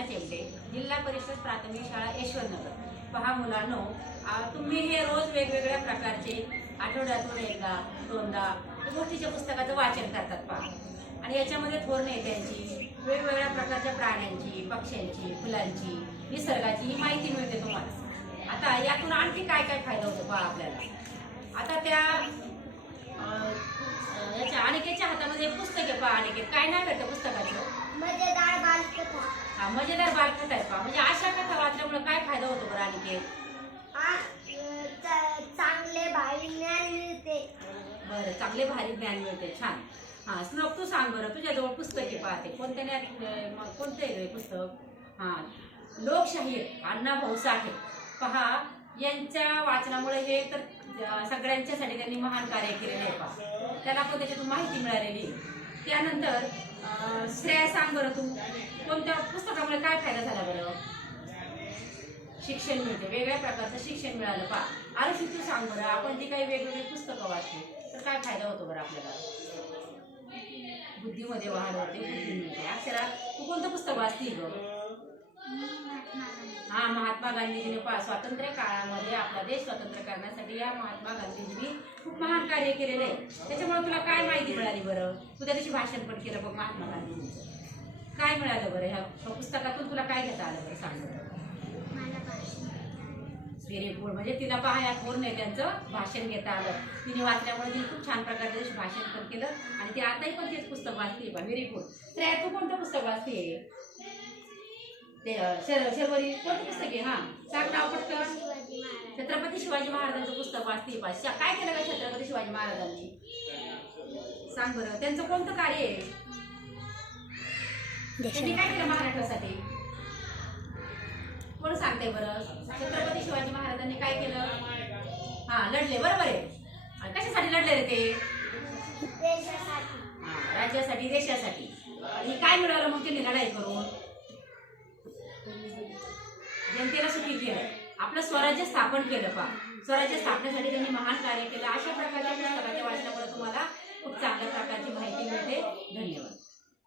नाना चेपटे, जिल्हा परिषद प्राथमिक शाळा यशवंतनगर। पहा मुलांनो, तुम्ही हे रोज वेगवेगळ्या प्रकारचे आठवड्यातून एकदा दोनदा गोष्टीच्या पुस्तकाचं वाचन करतात पहा। आणि याच्यामध्ये थोर नेत्यांची, वेगवेगळ्या प्रकारच्या प्राण्यांची, पक्ष्यांची, फुलांची, निसर्गाची ही माहिती मिळते तुम्हाला। आता यातून आणखी काय काय फायदा होतो पहा आपल्याला। आता त्या याच्या अनिकेतच्या हातामध्ये एक पुस्तक आहे पहा। अनिकेत, काय नाव आहे त्या पुस्तकाचं? मजेदार बालकथा। हा, मजेदार बालकथा आहे पहा। म्हणजे अशा कथा वाचल्यामुळे काय फायदा होतो बरं अनिकेत? चांगले भारी ज्ञान मिळते। बरं, चांगले भारी ज्ञान मिळते, छान। हा, श्लोक तू सांग बरं, तुझ्याजवळ पुस्तक आहे पाहते, कोणते आहे पुस्तक? हा, लोकशाही, अण्णाभाऊ साठे। पहा, यांच्या वाचनामुळे हे तर सगळ्यांच्यासाठी त्यांनी महान कार्य केलेले आहे पहा। त्याला पण त्याच्यातून माहिती मिळालेली। त्यानंतर श्रेया, सांग बरं तू, कोणत्या पुस्तकामुळे काय फायदा झाला बरं? शिक्षण मिळते, वेगळ्या प्रकारचं शिक्षण मिळालं पहा। आरुषी, तू सांग बरं, आपण जी काही वेगवेगळी पुस्तकं वाचली तर काय फायदा होतो बरं आपल्याला? बुद्धीमध्ये वाढ होते, बुद्धी मिळते। अक्षरा, तू कोणतं पुस्तक वाचते ग? हा, महात्मा गांधीजीने स्वातंत्र्य काळामध्ये आपला देश स्वतंत्र करण्यासाठी या महात्मा गांधीजींनी खूप महान कार्य केलेले आहे। त्याच्यामुळे तुला काय माहिती मिळाली बरं? तू त्या दिवशी भाषण पण केलं बघ महात्मा गांधीजींचं, काय मिळालं बरं? ह्या पुस्तकातून तुला काय घेता आलं बरं, सांग बरं? Very good. म्हणजे तिला पहा, या थोर नेत्यांचं भाषण घेता आलं, तिने वाचल्यामुळे तिने खूप छान प्रकारे भाषण पण केलं आणि ती आताही पण तेच पुस्तक वाचते पण। Very good. तर तू कोणतं पुस्तक वाचते? ते शर्वरी कोणतं पुस्तक आहे? हा, सांग नाव पटकन। छत्रपती शिवाजी महाराजांचं पुस्तक वाचते पास। काय केलं का छत्रपती शिवाजी महाराजांनी? सांग बरं, त्यांचं कोणतं कार्य आहे? त्यांनी काय केलं महाराष्ट्रासाठी? कोण सांगते बरं? छत्रपती शिवाजी महाराजांनी काय केलं? हा, लढले, बरोबर आहे। कशासाठी लढले रे ते? देशासाठी। हा, राज्यासाठी, देशासाठी। आणि काय मिळालं मग त्यांनी लढाई करून? जनतेला सुखी केलं, आपलं स्वराज्य स्थापन केलं पहा। स्वराज्य स्थापनेसाठी त्यांनी महान कार्य केलं। अशा प्रकारच्या पुस्तकाच्या वाचनामुळे तुम्हाला खूप चांगल्या प्रकारची माहिती मिळते। धन्यवाद।